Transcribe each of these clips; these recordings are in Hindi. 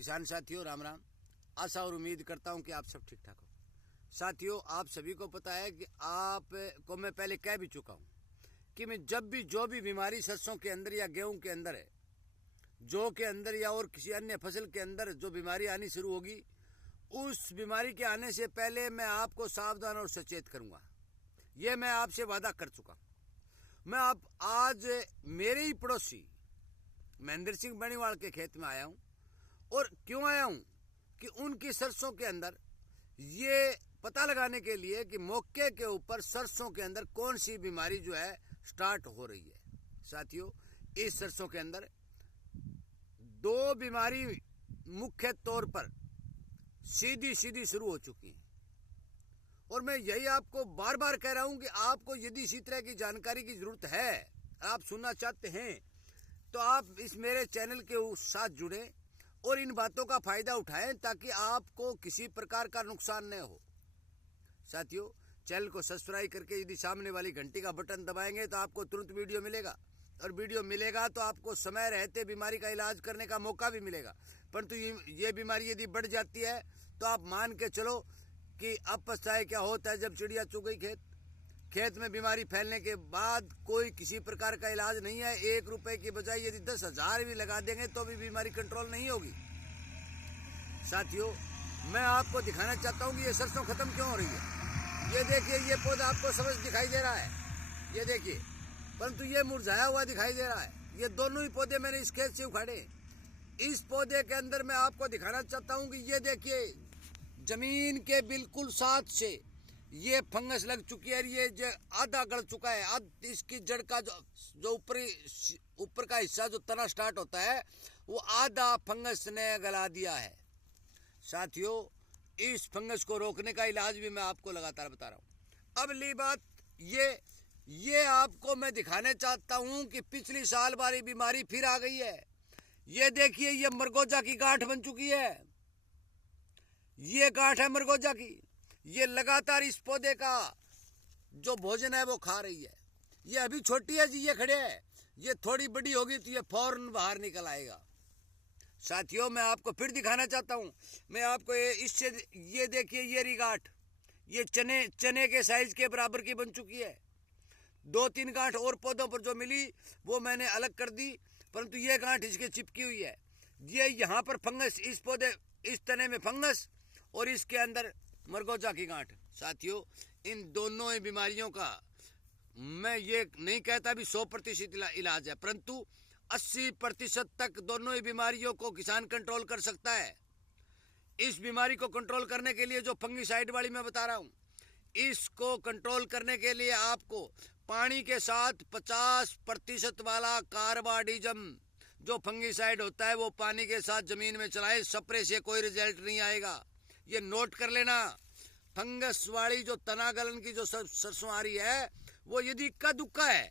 किसान साथियों राम राम। आशा और उम्मीद करता हूं कि आप सब ठीक ठाक हो। साथियों, आप सभी को पता है कि आपको मैं पहले कह भी चुका हूं कि मैं जब भी जो भी बीमारी सरसों के अंदर या गेहूं के अंदर है, जौ के अंदर या और किसी अन्य फसल के अंदर जो बीमारी आनी शुरू होगी, उस बीमारी के आने से पहले मैं आपको सावधान और सचेत करूंगा। ये मैं आपसे वादा कर चुका हूं। मैं आप आज मेरे ही पड़ोसी महेंद्र सिंह बनीवाल के खेत में आया हूं। और क्यों आया हूं कि उनकी सरसों के अंदर ये पता लगाने के लिए कि मौके के ऊपर सरसों के अंदर कौन सी बीमारी जो है स्टार्ट हो रही है। साथियों, इस सरसों के अंदर दो बीमारी मुख्य तौर पर सीधी शुरू हो चुकी हैं। और मैं यही आपको बार बार कह रहा हूं कि आपको यदि इसी तरह की जानकारी की जरूरत है, आप सुनना चाहते हैं, तो आप इस मेरे चैनल के साथ जुड़ें और इन बातों का फायदा उठाएं ताकि आपको किसी प्रकार का नुकसान न हो। साथियों, चैनल को सब्सक्राइब करके यदि सामने वाली घंटी का बटन दबाएंगे तो आपको तुरंत वीडियो मिलेगा, और वीडियो मिलेगा तो आपको समय रहते बीमारी का इलाज करने का मौका भी मिलेगा। परंतु ये बीमारी यदि बढ़ जाती है तो आप मान के चलो कि अब पछताए क्या होता है जब चिड़िया चुग गई खेत में बीमारी फैलने के बाद कोई किसी प्रकार का इलाज नहीं है। 1 रुपए की बजाय यदि 10,000 भी लगा देंगे तो भी बीमारी कंट्रोल नहीं होगी। साथियों, मैं आपको दिखाना चाहता हूँ कि ये सरसों खत्म क्यों हो रही है। ये देखिए, ये पौधा आपको समझ दिखाई दे रहा है, ये देखिए, परंतु ये मुरझाया हुआ दिखाई दे रहा है। ये दोनों ही पौधे मैंने इस खेत से उखाड़े। इस पौधे के अंदर मैं आपको दिखाना चाहता हूँ कि ये देखिए, जमीन के बिल्कुल साथ से ये फंगस लग चुकी है। ये जो आधा गल चुका है, इसकी जड़ का जो ऊपर का हिस्सा जो तना स्टार्ट होता है वो आधा फंगस ने गला दिया है। साथियों, इस फंगस को रोकने का इलाज भी मैं आपको लगातार बता रहा हूँ। अब ली बात ये आपको मैं दिखाने चाहता हूँ कि पिछली साल वाली बीमारी फिर आ गई है। ये देखिए, ये मरगोजा की गांठ बन चुकी है। ये गांठ है मरगोजा की। ये लगातार इस पौधे का जो भोजन है वो खा रही है। ये अभी छोटी है जी, ये खड़े है। ये थोड़ी बड़ी होगी तो ये फौरन बाहर निकल आएगा। साथियों, मैं आपको फिर दिखाना चाहता हूं। मैं आपको इससे ये देखिए, ये रिगाठ ये चने के साइज के बराबर की बन चुकी है। 2-3 गांठ और पौधों पर जो मिली वो मैंने अलग कर दी, परंतु ये गांठ इसके चिपकी हुई है। ये यहाँ पर फंगस, इस तने में फंगस और इसके अंदर मरगोजा की गांठ। साथियों, इन दोनों ही बीमारियों का मैं ये नहीं कहता भी 100% इलाज है, परंतु 80% तक दोनों ही बीमारियों को किसान कंट्रोल कर सकता है। इस बीमारी को कंट्रोल करने के लिए जो फंगिसाइड वाली मैं बता रहा हूँ, इसको कंट्रोल करने के लिए आपको पानी के साथ 50% वाला कार्बाडिजम जो फंगिसाइड होता है वो पानी के साथ जमीन में चलाए। स्प्रे से कोई रिजल्ट नहीं आएगा, ये नोट कर लेना। फंगस वाली जो तना गलन की जो सरसों आ रही है वो यदि इक्का दुक्का है,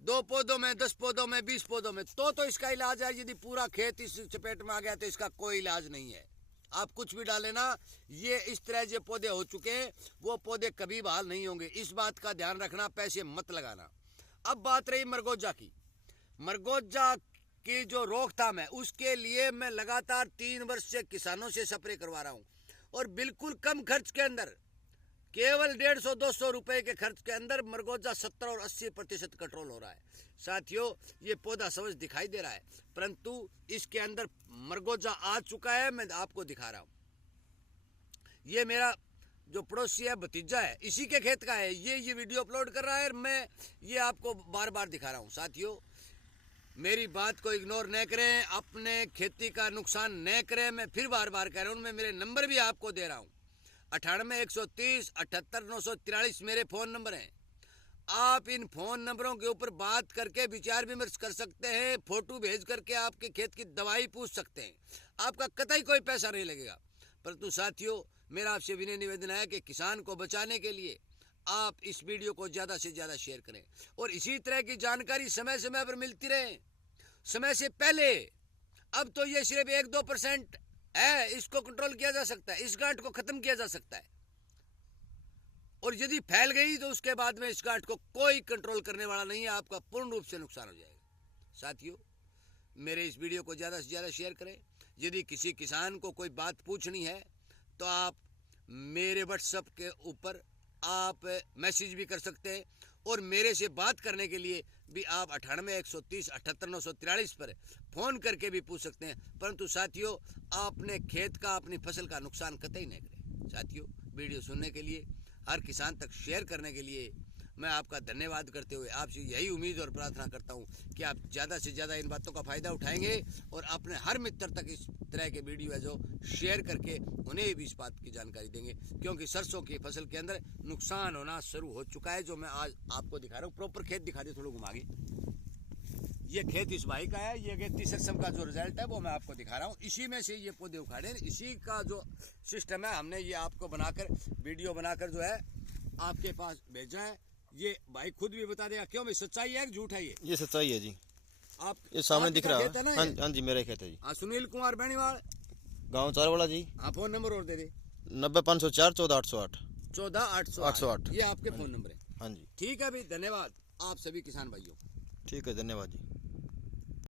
2 पौधों में, 10 पौधों में, 20 पौधों में, तो इसका इलाज है। यदि पूरा खेत इस चपेट में आ गया तो इसका कोई इलाज नहीं है। आप कुछ भी डाले ना, ये इस तरह जो पौधे हो चुके हैं वो पौधे कभी बहाल नहीं होंगे। इस बात का ध्यान रखना, पैसे मत लगाना। अब बात रही मरगोजा की। मरगोजा की जो रोकथाम है उसके लिए मैं लगातार 3 वर्ष से किसानों से स्प्रे करवा रहा हूँ, और बिल्कुल कम खर्च के अंदर, केवल 150-200 रुपए के खर्च के अंदर मरगोजा 70 और 80% कंट्रोल हो रहा है। साथियों, ये पौधा समझ दिखाई दे रहा है, परंतु इसके अंदर मरगोजा आ चुका है। मैं आपको दिखा रहा हूं। ये मेरा जो पड़ोसी है, भतीजा है, इसी के खेत का है। ये वीडियो अपलोड कर रहा है और मैं ये आपको बार बार दिखा रहा हूं। साथियों, मेरी बात को इग्नोर न करें, अपने खेती का नुकसान न करें। मैं फिर बार बार कह रहा हूँ। मैं मेरे नंबर भी आपको दे रहा हूँ। 98 130 78 943 मेरे फ़ोन नंबर हैं। आप इन फ़ोन नंबरों के ऊपर बात करके विचार विमर्श कर सकते हैं। फोटो भेज करके आपके खेत की दवाई पूछ सकते हैं। आपका कतई कोई पैसा नहीं लगेगा। परंतु साथियों, मेरा आपसे विनय निवेदन है कि किसान को बचाने के लिए आप इस वीडियो को ज़्यादा से ज़्यादा शेयर करें, और इसी तरह की जानकारी समय समय पर मिलती रहे। समय से पहले, अब तो ये सिर्फ 1-2% है, इसको कंट्रोल किया जा सकता है, इस गांठ को खत्म किया जा सकता है। और यदि फैल गई तो उसके बाद में इस गांठ को कोई कंट्रोल करने वाला नहीं है, आपका पूर्ण रूप से नुकसान हो जाएगा। साथियों, मेरे इस वीडियो को ज़्यादा से ज़्यादा शेयर करें। यदि किसी किसान को कोई बात पूछनी है तो आप मेरे व्हाट्सएप के ऊपर आप मैसेज भी कर सकते हैं, और मेरे से बात करने के लिए भी आप 98 130 78 943 पर फ़ोन करके भी पूछ सकते हैं। परंतु साथियों, आपने खेत का, अपनी फसल का नुकसान कतई नहीं करें। साथियों, वीडियो सुनने के लिए, हर किसान तक शेयर करने के लिए मैं आपका धन्यवाद करते हुए आपसे यही उम्मीद और प्रार्थना करता हूं कि आप ज़्यादा से ज़्यादा इन बातों का फ़ायदा उठाएंगे और अपने हर मित्र तक इस तरह के वीडियो है जो शेयर करके उन्हें भी इस बात की जानकारी देंगे, क्योंकि सरसों की फसल के अंदर नुकसान होना शुरू हो चुका है, जो मैं आज आपको दिखा रहा हूँ। प्रॉपर खेत दिखा दे, थोड़ा घुमा के। ये खेत इस भाई का है, ये खेती सरसम का जो रिजल्ट है वो मैं आपको दिखा रहा हूँ। इसी में से ये पौधे उखाड़े, इसी का जो सिस्टम है हमने ये आपको बनाकर वीडियो बनाकर जो है आपके पास भेजा है। ये भाई खुद भी बता देगा। क्यों भाई, सच्चाई है कि झूठ है? ये सच्चाई है जी। आप ये सामने दिख रहा है। हाँ जी, मेरा खेत है जी। हाँ, सुनील कुमार बेनीवाल, गाँव चारवाड़ा जी। हाँ, फोन नंबर और दे दे। 90 504 14 808 14 808 ये आपके फोन नंबर है। हाँ जी, ठीक है भाई, धन्यवाद आप सभी किसान भाइयों। ठीक है, धन्यवाद जी।